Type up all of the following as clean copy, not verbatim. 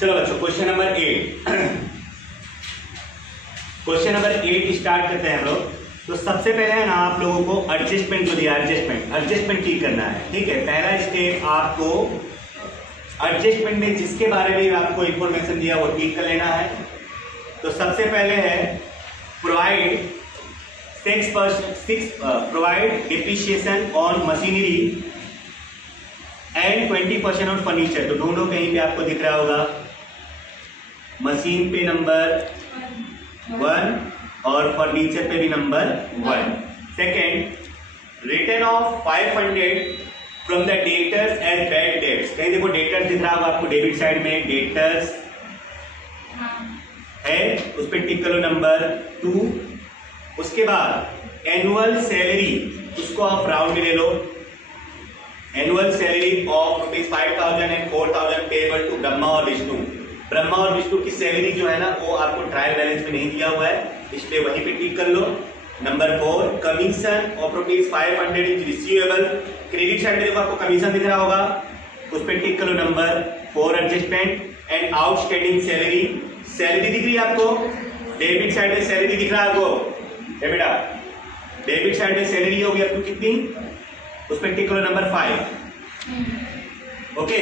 चलो बच्चों question number 8 question number 8 start करते हैं हम लोग। तो सबसे पहले है ना आप लोगों को एडजस्टमेंट जो दिया एडजस्टमेंट ठीक करना है। ठीक है, पहला स्टेप आपको एडजस्टमेंट में जिसके बारे में आपको इंफॉर्मेशन दिया वो ठीक कर लेना है। तो सबसे पहले है provide 6% provide depreciation on machinery and 20% on furniture. तो दोनों कहीं पे आपको दिख रहा होगा, मशीन पे नंबर 1 और फर्नीचर पे भी number 1। Second return of 500 from the debtors as bad debts. कहीं देखो डेटर्स दिख रहा होगा आपको, डेबिट साइड में डेटर्स है, उस पर टिक करो नंबर 2। उसके बाद एनुअल सैलरी, उसको आप राउंड ले लो। Annual salary of ₹5,000 and 4,000 payable to Brahma और विष्णु। ब्रह्मा और विष्णु की सैलरी जो है ना वो आपको ट्रायल बैलेंस में नहीं दिया हुआ है, इसलिए वहीं पे टिक कर लो। Number 4 commission of ₹500 is receivable. Credit side में देखो आपको कमीशन दिख रहा होगा, उस पर टिक करो number 4 adjustment. And outstanding salary, salary दिख रही है आपको, डेबिट साइड में सैलरी दिख रहा है आपको। ये बेटा डेबिट साइड में सैलरी होगी आपको कितनी, उस पर टिक करो नंबर 5। ओके,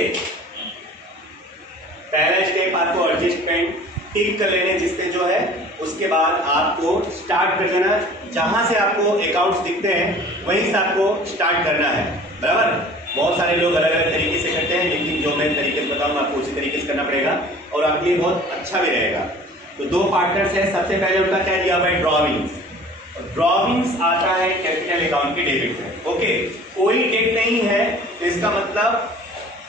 पहला स्टेप आपको एडजस्टमेंट टिक कर लेने जिससे जो है, उसके बाद आपको स्टार्ट कर देना। जहां से आपको अकाउंट्स दिखते हैं वहीं से आपको स्टार्ट करना है, बराबर। बहुत सारे लोग अलग अलग तरीके से करते हैं, लेकिन जो मैं तरीके से बताऊंगा आपको उसी तरीके से करना पड़ेगा और आपके लिए बहुत अच्छा भी रहेगा। तो 2 पार्टनर्स है, सबसे पहले उनका क्या दिया हुआ है, ड्रॉविंग्स। ड्रॉविंग्स आता है कैपिटल अकाउंट के डेबिट में। ओके, कोई डेट नहीं है तो इसका मतलब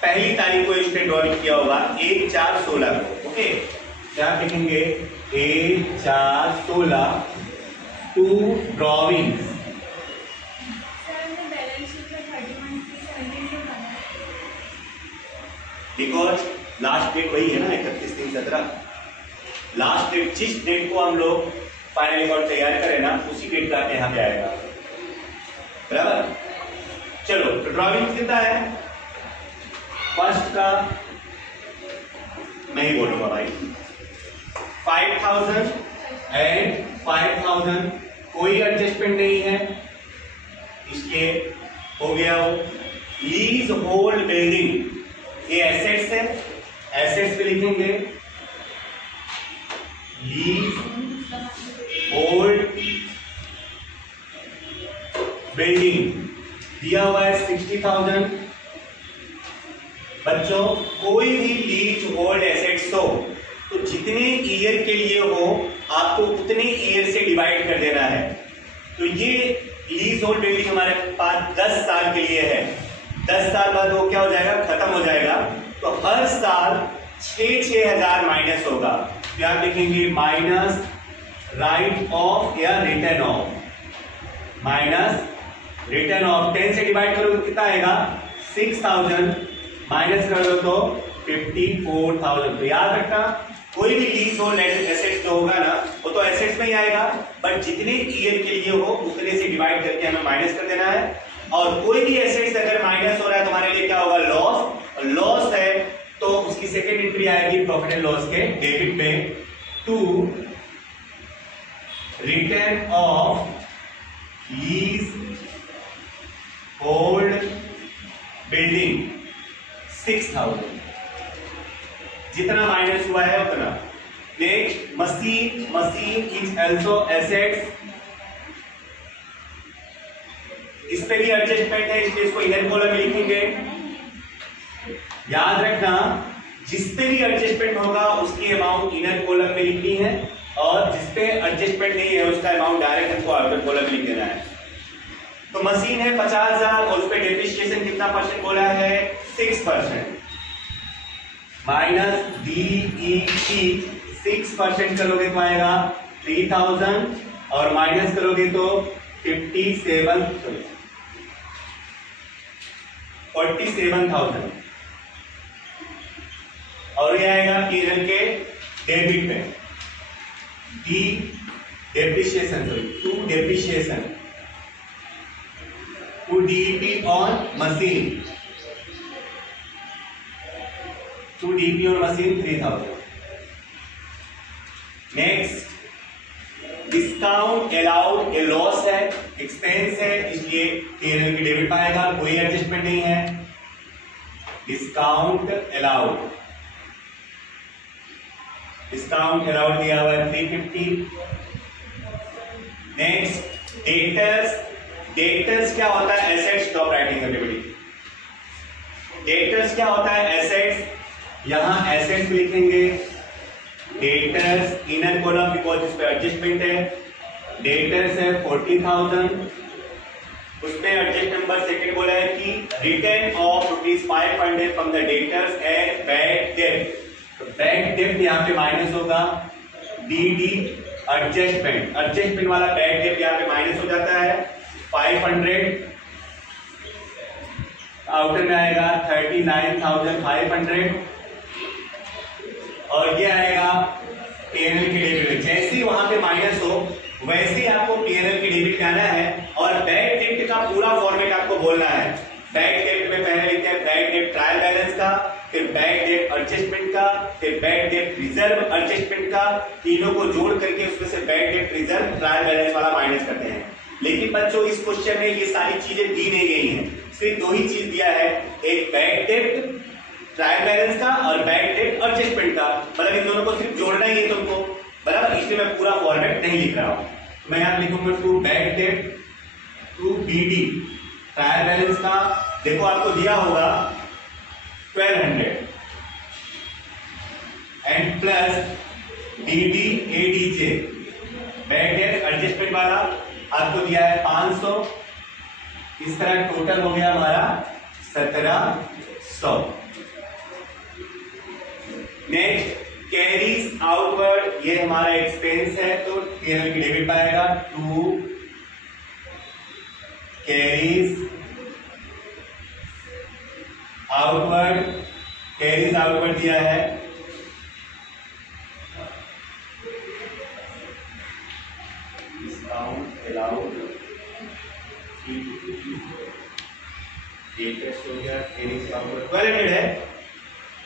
पहली तारीख को इसने ड्रॉइंग किया होगा 1/4/16 को। ओके, क्या लिखेंगे 1/4/16 to drawings. Because last date वही है ना 31/3/17। लास्ट डेट जिस डेट को हम लोग फाइनल अकाउंट तैयार करें ना उसी डेट का यहाँ पे आएगा, बराबर। चलो तो ड्रॉइंग कितना है, फर्स्ट का मैं ही बोलूंगा भाई 5,000 एंड 5,000, कोई एडजस्टमेंट नहीं है, इसके हो गया वो। लीज होल्ड बिल्डिंग, ये एसेट्स है, एसेट्स पे लिखेंगे लीज होल्ड बिल्डिंग, दिया हुआ है 60,000। बच्चों कोई भी लीज होल्ड एसेट्स हो तो जितने ईयर के लिए हो आपको उतने ईयर से डिवाइड कर देना है। तो ये लीज होल्ड बिल्डिंग हमारे पास 10 साल के लिए है, 10 साल बाद वो क्या हो जाएगा, खत्म हो जाएगा। तो हर साल 6,000 माइनस होगा, क्या लिखेंगे माइनस राइट ऑफ या return of, minus return of. 10 से डिवाइड करो तो कितना आएगा 6,000, माइनस कर दो तो 54,000। तो याद रखना कोई भी लीज होल्ड एसेट्स जो होगा ना वो तो एसेट्स में ही आएगा, बट जितने ईयर के लिए हो उतने से डिवाइड करके हमें माइनस कर देना है। और कोई भी एसेट्स अगर माइनस हो रहा है तो हमारे लिए क्या होगा, लॉस। लॉस है तो उसकी सेकेंड एंट्री आएगी प्रॉफिट एंड लॉस के डेबिट में, to return of leasehold building 6,000, जितना माइनस हुआ है उतना। Next machine, machine is also assets, इस पे भी एडजस्टमेंट है इसलिए इसको इनर कॉलम में लिखेंगे। याद रखना जिस पे भी एडजस्टमेंट होगा उसकी अमाउंट इनर कॉलम में लिखनी है और जिस पे एडजस्टमेंट नहीं है उसका अमाउंट डायरेक्ट हमको आउटर कॉलम में लिख देना है। तो मशीन है 50,000 और उस पे डेप्रिसिएशन कितना परसेंट बोला है, 6%, माइनस DET 6% करोगे तो आएगा 3,000 और माइनस करोगे तो 47,000 और ये आएगा पीरियड के डेबिट में D depreciation, to depreciation to DET on machine, to to DP on machine 3000। Next, discount allowed, ये लॉस है, एक्सपेंस है, इसलिए P&L की डेबिट पाएगा, कोई एडजस्टमेंट नहीं है। डिस्काउंट अलाउड, डिस्काउंट अलाउड दिया हुआ है 350। नेक्स्ट, डेटर्स, डेटर्स क्या होता है? Assets. Stop writing everybody. Debtors क्या होता है? एसेट्स। यहां एसेट्स लिखेंगे, डेटर्स इनर कॉलम बिकॉज इस पे एडजस्टमेंट है। डेटर्स है 40,000, उसमें एडजस्ट नंबर सेकंड बोला है कि return of ₹500 from the debtors as bad debt. तो बैड डेट यहाँ पे माइनस होगा, DD एडजस्टमेंट, एडजस्टमेंट वाला बैड डेट यहाँ पे माइनस हो जाता है। 500 आउटर में आएगा 39,500 और ये आएगा P&L की डेबिट। जैसे ही वहां पे माइनस हो वैसे ही आपको P&L की डेबिट आना है और बैड डेट का पूरा फॉर्मेट आपको बोलना है। बैड डेट में पहले लिखते हैं बैड डेट ट्रायल बैलेंस का, फिर बैड डेट एडजस्टमेंट का, फिर बैड डेट रिजर्व एडजस्टमेंट का, तीनों को जोड़ करके उसमें से bad debt reserve trial balance वाला माइनस करते हैं। लेकिन बच्चों इस क्वेश्चन में ये सारी चीजें दी नहीं गई हैं, सिर्फ दो ही चीज दिया है, एक बैड डेट ट्रायल बैलेंस का और बैड डेट एडजस्टमेंट का। मतलब इन दोनों को सिर्फ जोड़ना ही है तुमको, बराबर। इसलिए मैं पूरा फॉर्मेट नहीं लिख रहा हूं। मैं यहां लिखूंगा to bad debt to BD trial balance का। देखो आपको दिया होगा 1200 and plus DD ADJ bad debt adjustment वाला आपको दिया है 500। इस तरह टोटल हो गया हमारा 1700। नेक्स्ट, कैरीज आउटवर्ड, ये हमारा एक्सपेंस है तो P&L की डेबिट पाएगा। To carriage outward, carriage outward दिया है डिस्काउंट अलाउड 1200 है।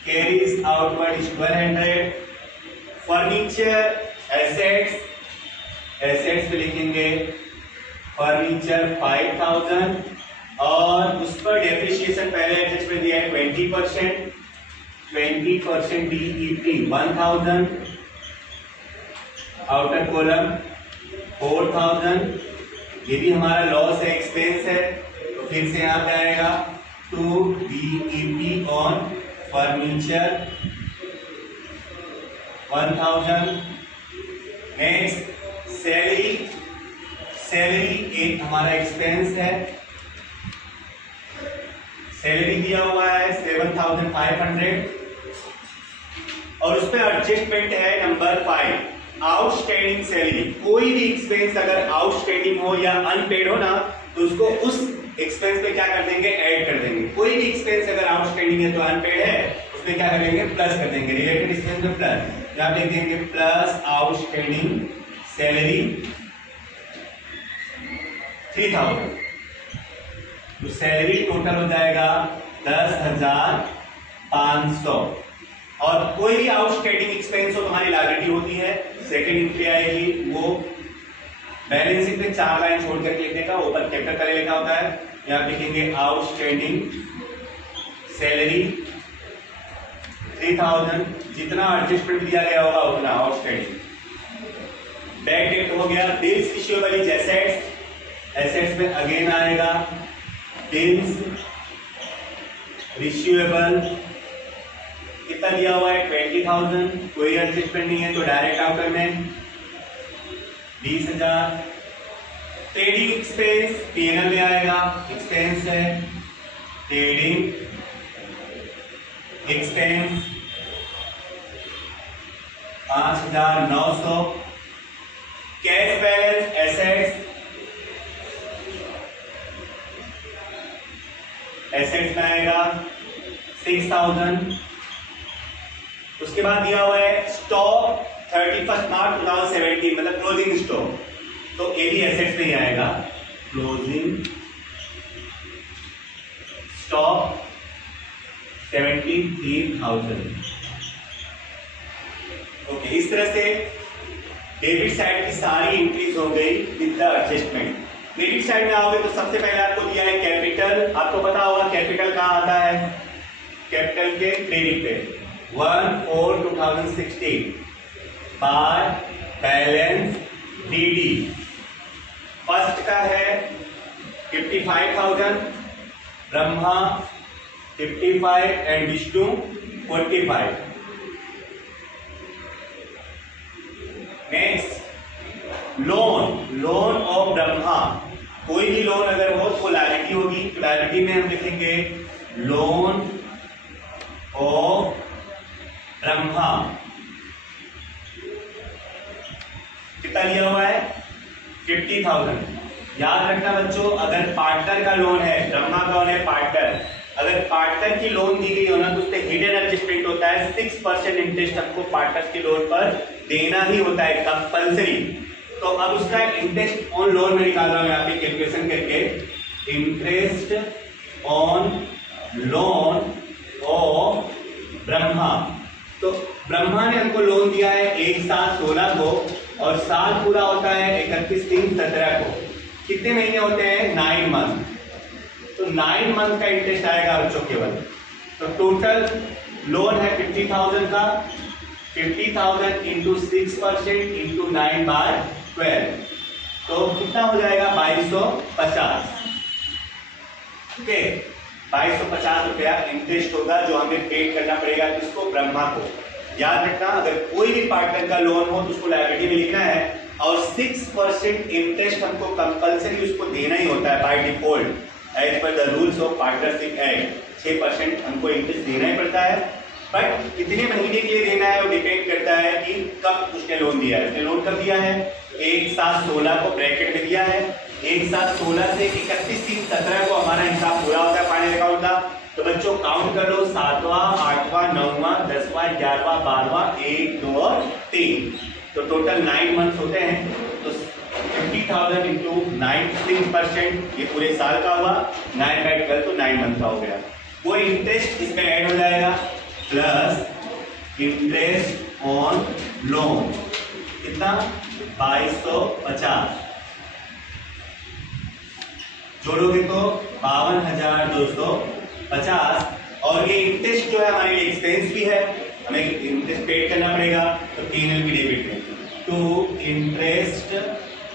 Carriage outward is 1200। Furniture assets, assets पे लिखेंगे फर्नीचर 5000 और उस पर डेप्रिसिएशन पहले एडजस्टमेंट दिया है 20%, 20% DEP 1000। आउटर कॉलम 4000, ये भी हमारा लॉस है, एक्सपेंस है, तो फिर से यहां पे आएगा to DEP on furniture 1000। Next, salary, salary एक हमारा एक्सपेंस है, सैलरी दिया हुआ है 7500 और उस पर एडजस्टमेंट है नंबर 5 आउटस्टैंडिंग सैलरी। कोई भी एक्सपेंस अगर आउटस्टैंडिंग हो या अनपेड हो ना तो उसको उस एक्सपेंस पे क्या कर देंगे, ऐड कर देंगे। कोई भी एक्सपेंस अगर आउटस्टैंडिंग है तो अनपेड है उसमें क्या करेंगे, प्लस कर देंगे, रिलेटेड एक्सपेंस में प्लस। यहां लिख देंगे प्लस आउटस्टैंडिंग सैलरी 3000। तो सैलरी टोटल हो जाएगा 10,500 और कोई भी आउटस्टैंडिंग एक्सपेंस हो तुम्हारी लायबिलिटी होती है, सेकंड एंट्री आएगी, वो बैलेंस शीट में 4 लाइन छोड़ करके लिखने का, ऊपर कैपिटल कर लिखा होता है। यहां लिखेंगे आउटस्टैंडिंग सैलरी 3000, जितना एडजस्टमेंट दिया गया होगा उतना आउटस्टैंडिंग। बैक डेट हो गया। Bills issuable is assets, assets में अगेन आएगा बिल्स रिश्यूएबल, कितना दिया हुआ है 20,000, कोई एडजस्टमेंट नहीं है तो डायरेक्ट आउटर में 20,000। ट्रेडिंग एक्सपेंस P&L में आएगा, एक्सपेंस है trading expense 5,900। Cash balance assets, assets में आएगा 6,000। उसके बाद दिया हुआ है स्टॉक 31 मार्च 2017 मतलब क्लोजिंग स्टॉक, तो ये भी एसेट्स में ही आएगा। Closing stock 73,000। ओके, इस तरह से डेबिट साइड की सारी इंक्रीज हो गई with the adjustment. Credit side में आओगे तो सबसे पहले आपको दिया है कैपिटल। आपको पता होगा कैपिटल कहाँ आता है, कैपिटल के क्रेडिट पे 1/4/2016 बाय बैलेंस डीडी। फर्स्ट का है 55,000, Brahma 55 and Vishnu 45। Next loan of Brahma. कोई भी लोन अगर हो तो लायबिलिटी होगी, तो लायबिलिटी में हम लिखेंगे लोन ऑफ ब्रह्मा। कितना लिया हुआ है 50,000। याद रखना बच्चों, अगर पार्टनर का लोन है, ब्रह्मा कौन है पार्टनर, अगर पार्टनर की लोन दी गई हो ना तो उससे हिडन एडजस्टमेंट होता है। 6% इंटरेस्ट हमको पार्टनर के लोन पर देना ही होता है कंपल्सरी। तो अब उसका इंटरेस्ट ऑन लोन में निकाल रहा हूं यहाँ पे कैलकुलेशन करके। Interest on loan of Brahma. तो ब्रह्मा ने हमको लोन दिया है 1/7/16 को और साल पूरा होता है 31/3/17 को। कितने महीने होते हैं 9 मंथ। तो 9 मंथ का इंटरेस्ट आएगा बच्चों केवल। तो टोटल लोन है 50,000 का, 50,000 इंटू 6% इंटू 9/12, तो कितना हो जाएगा 2250। ओके, 2250 रुपया इंटरेस्ट होगा जो हमें पे करना पड़ेगा किसको, ब्रह्मा को। याद रखना, अगर कोई भी पार्टनर का लोन हो तो उसको लायबिलिटी में लिखना है और 6% इंटरेस्ट हमको कंपल्सरी उसको देना ही होता है by default as per the rules of partnership act. 6% हमको इंटरेस्ट देना ही पड़ता है, बट कितने महीने के लिए देना है वो डिपेंड करता है कि कब उसने लोन दिया है। उसने लोन कब दिया है 1/7/16 को ब्रैकेट में दिया है। 1/7/16 से 31/3/17 को हमारा हिसाब पूरा होता है फाइनल अकाउंट का। तो बच्चों काउंट कर लो, 7वां 8वां 9वां 10वां 11वां 12वां 1 2 और 3, तो टोटल 9 मंथ्स होते हैं। तो 50,000 इंटू 9% ये पूरे साल का हुआ, 9/12 तो 9 मंथ का हो गया। वो इंटरेस्ट इसमें ऐड हो जाएगा प्लस इंटरेस्ट ऑन लोन कितना 2250 जोड़ोगे तो 52,250। और ये इंटरेस्ट जो है हमारे लिए एक्सपेंस भी है, हमें इंटरेस्ट पेड करना पड़ेगा, तो 3 LP डेबिट में to interest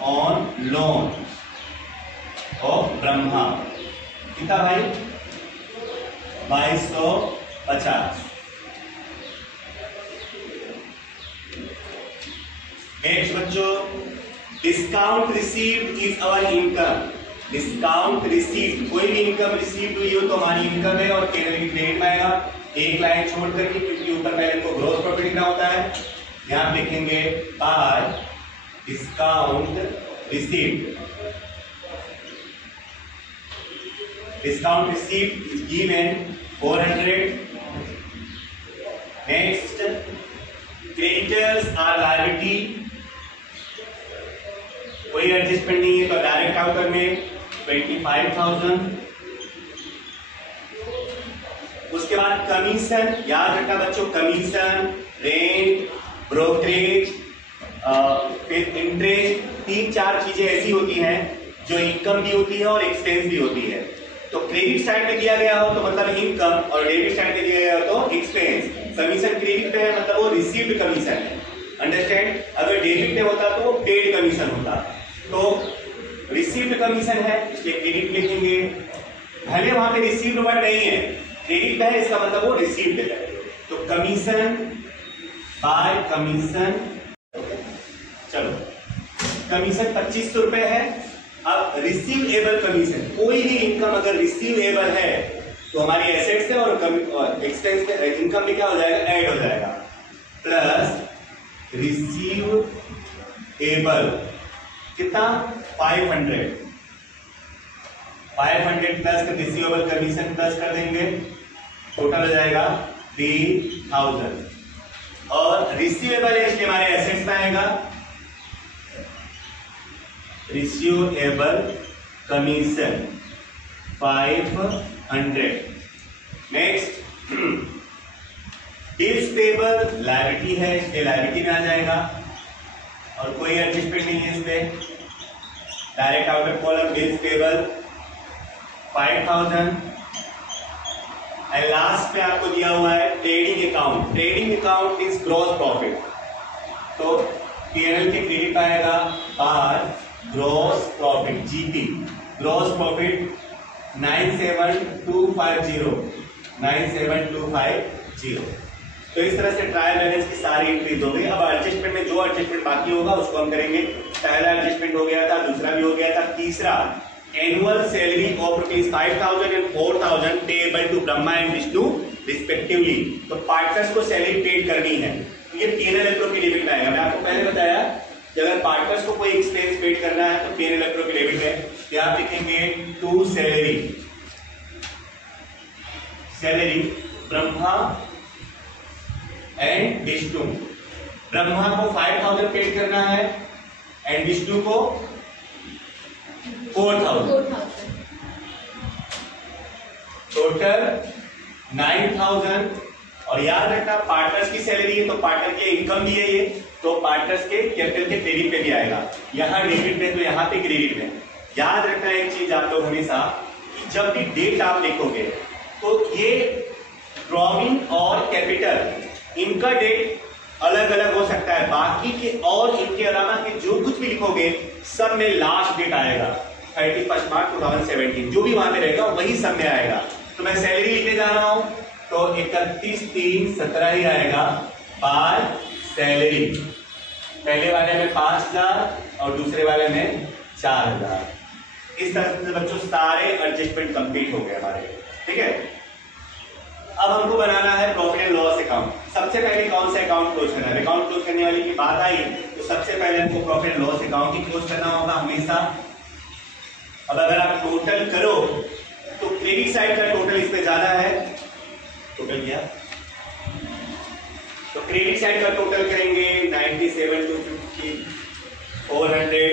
on loan of Brahma कितना भाई 2250। नेक्स्ट बच्चों, discount received is our income. Discount received, कोई भी इनकम रिसीव्ड हुई हो तो हमारी इनकम है और क्रेडिट में आएगा। एक लाइन छोड़ करके, क्योंकि ऊपर पहले इनको ग्रॉस प्रॉफिट लिखना होता है, यहां लिखेंगे by discount received. Discount received is given 400। Next, creditors are liability, कोई एडजस्टमेंट नहीं है तो डायरेक्ट आउटर में 25,000। उसके बाद कमीशन, याद रखना बच्चों, कमीशन, रेंट, ब्रोकरेज, फिर इंटरेस्ट, 3-4 चीजें ऐसी होती हैं जो इनकम भी होती है और एक्सपेंस भी होती है। तो क्रेडिट साइड में दिया गया हो तो मतलब इनकम और डेबिट साइड में दिया गया हो तो एक्सपेंस। कमीशन क्रेडिट पे है मतलब वो रिसीव्ड कमीशन है, अंडरस्टैंड। अगर डेबिट पे होता तो वो पेड कमीशन होता। तो रिसीव्ड कमीशन है इसलिए क्रेडिट लिखेंगे, भले वहां पे रिसीव्ड वर्ड नहीं है, क्रेडिट है इसका मतलब वो रिसीव्ड है। तो कमीशन बाय कमीशन, चलो कमीशन 2500 रुपए है। अब रिसीवेबल कमीशन, कोई भी इनकम अगर रिसीवेबल है तो हमारी एसेट्स है और एक्सपेंस इनकम में क्या हो जाएगा ऐड हो जाएगा, प्लस रिसीवेबल कितना 500 प्लस रिसीवेबल कमीशन प्लस कर देंगे, टोटल हो जाएगा 3000। और रिसीवेबल है इसलिए हमारे एसेट्स में आएगा receivable commission 500। Next, bills payable liability है, इसलिए लायबिलिटी में आ जाएगा और कोई एडजस्टमेंट नहीं है इस पे। Direct outer column bills payable 5000 and last पे आपको दिया हुआ है trading account. Trading account is gross profit, तो पीएनएल के क्रेडिट आएगा बार gross profit GP. Gross profit 97250। तो इस तरह से ट्रायल बैलेंस की सारी एंट्रीज हो गई। अब एडजस्टमेंट में जो एडजस्टमेंट बाकी होगा उसको हम करेंगे। पहला एडजस्टमेंट हो गया था, दूसरा भी हो गया था, तीसरा annual salary of ₹5,000 and 4,000 payable to Brahma and Vishnu respectively. तो पार्टनर्स को सैलरी पेड करनी है, तो ये पीएनएल एप्रो की डेबिट में आएगा। मैं आपको पहले बताया कि अगर पार्टनर्स को कोई एक्सपेंस पेड करना है तो पीएनएल एप्रो की डेबिट में क्या आप लिखेंगे to salary Brahma and Vishnu. Brahma को 5,000 पेड करना है एंड विष्णु को 4,000, टोटल 9,000। और याद रखना पार्टनर्स की सैलरी है तो पार्टनर की इनकम भी है ये, तो पार्टनर्स के कैपिटल के क्रेडिट पे भी आएगा। यहाँ डेबिट में तो यहाँ पे क्रेडिट में। याद रखना एक चीज आप लोग हमेशा कि जब भी डेट आप लिखोगे तो ये ड्रॉइंग और कैपिटल इनका डेट अलग अलग हो सकता है, बाकी के और इनके अलावा के जो कुछ भी लिखोगे सब में लास्ट डेट आएगा 31 मार्च 2017। जो भी वहां पे रहेगा वही सब में आएगा। तो मैं सैलरी लिखने जा रहा हूं तो 31/3/17 ही आएगा बार सैलरी। पहले वाले में 5,000 और दूसरे वाले में 4,000। इस तरह से बच्चों सारे एडजस्टमेंट कंप्लीट हो गए हमारे, ठीक है। अब हमको बनाना है प्रॉफिट एंड लॉस अकाउंट। सबसे पहले कौन सा अकाउंट क्लोज करना है? अकाउंट क्लोज करने वाली की बात आई तो सबसे पहले हमको profit and loss account he close करना होगा हमेशा। अब अगर आप टोटल करो तो क्रेडिट साइड का टोटल इस पे ज्यादा है, टोटल किया तो क्रेडिट साइड का टोटल करेंगे 97,250, 400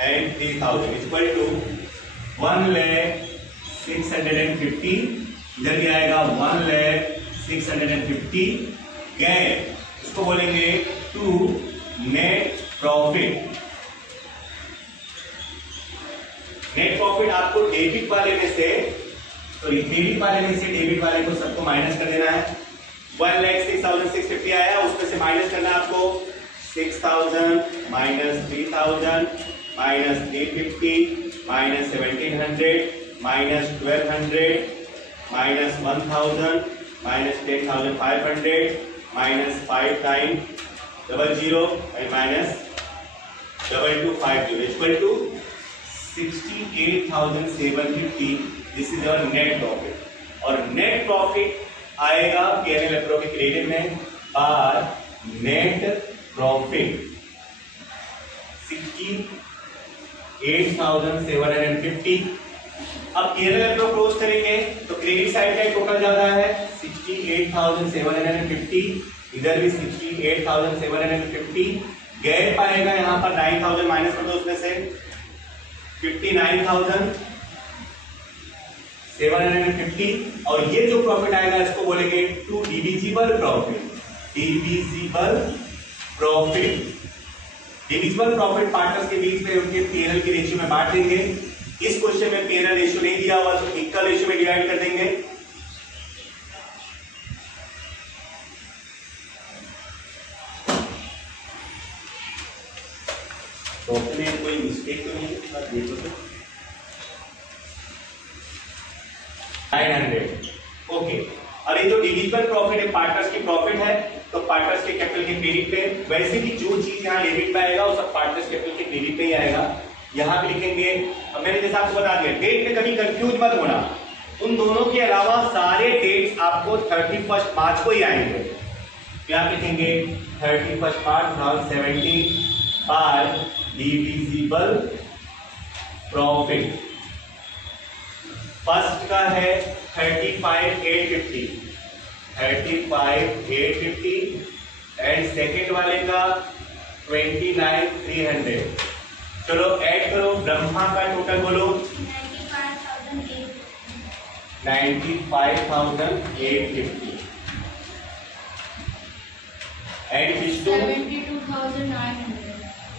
एंड 3,000 इक्वल टू 1,06,50। इधर भी आएगा 1,06,50 गए, इसको बोलेंगे to net profit. Net profit आपको डेबिट वाले में से क्रेडिट वाले में से डेबिट वाले को सबको माइनस कर देना है। 1,06,650 आया, उसमें से माइनस करना आपको 6,000 minus 3,000 minus 350 minus 1,700 minus 1,200 minus 1,000 minus 10,500 minus 5,900 and minus 2,250 equal to 68,750। This is our net profit. और नेट प्रॉफिट आएगा पीएनएल एप्रो के क्रेडिट में बार नेट प्रॉफिट 68,750। अब पीएनएल एप्रो क्लोज करेंगे तो क्रेडिट साइड का टोटल ज्यादा है 68,750, इधर भी 68,750। गैप आएगा यहाँ पर 9,000 माइनस कर दो उसमें से 59,750। और ये जो प्रॉफिट आएगा इसको बोलेंगे to divisible profit. Divisible profit, divisible profit partners के बीच में उनके पीएनएल की रेशियो में बांट देंगे। इस क्वेश्चन में पीएनएल रेशियो नहीं दिया हुआ तो इक्वल रेशियो में डिवाइड कर देंगे। तो उसमें कोई मिस्टेक तो नहीं है? 900 ओके। और ये जो डिविजिबल प्रॉफिट है पार्टनर्स की प्रॉफिट है तो पार्टनर्स के कैपिटल के क्रेडिट पे, वैसे भी जो चीज यहाँ डेबिट में आएगा वो सब पार्टनर्स कैपिटल के क्रेडिट पे ही आएगा। यहाँ पे लिखेंगे, अब मैंने जैसा आपको बता दिया डेट में कभी कंफ्यूज मत होना, उन दोनों के अलावा सारे डेट्स आपको 31 मार्च को ही आएंगे। तो यहाँ लिखेंगे 31 मार्च 2017 बार डिविजिबल प्रॉफिट। फर्स्ट का है 35,850 एंड सेकेंड वाले का 29,300। चलो ऐड करो, ब्रह्मा का टोटल बोलो 95,850। एंड विष्णु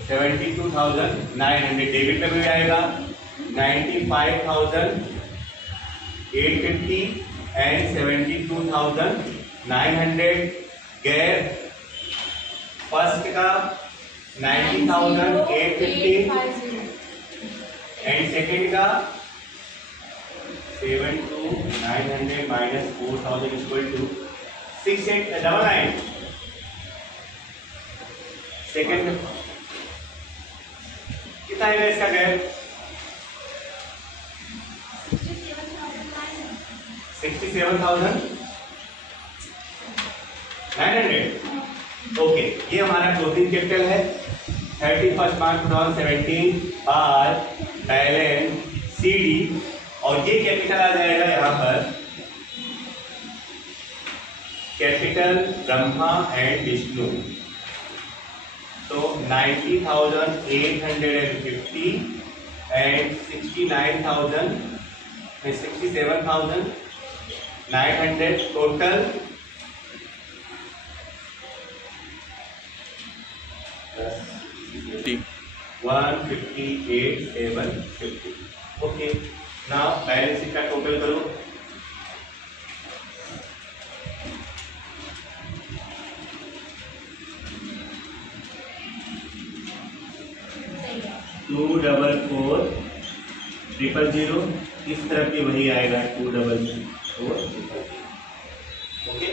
72,900। डेबिट में भी आएगा 95,850 एंड 72,900। गैर फर्स्ट का 90,850 एंड सेकेंड का 7,900 माइनस 4,000 इक्वल टू 6,899। सेकेंड कितना आएगा इसका गैप? 67,900। ओके, ये हमारा क्लोजिंग कैपिटल है 31 मार्च 2017 बार बैलेंस CD, और ये कैपिटल आ जाएगा यहां पर कैपिटल ब्रह्मा एंड विष्णु। तो 90,850 and 67,900 total 158,750। Okay, now balance sheet का टोटल करो। टू 444,000। इस तरफ भी वही आएगा 244,000। ओके।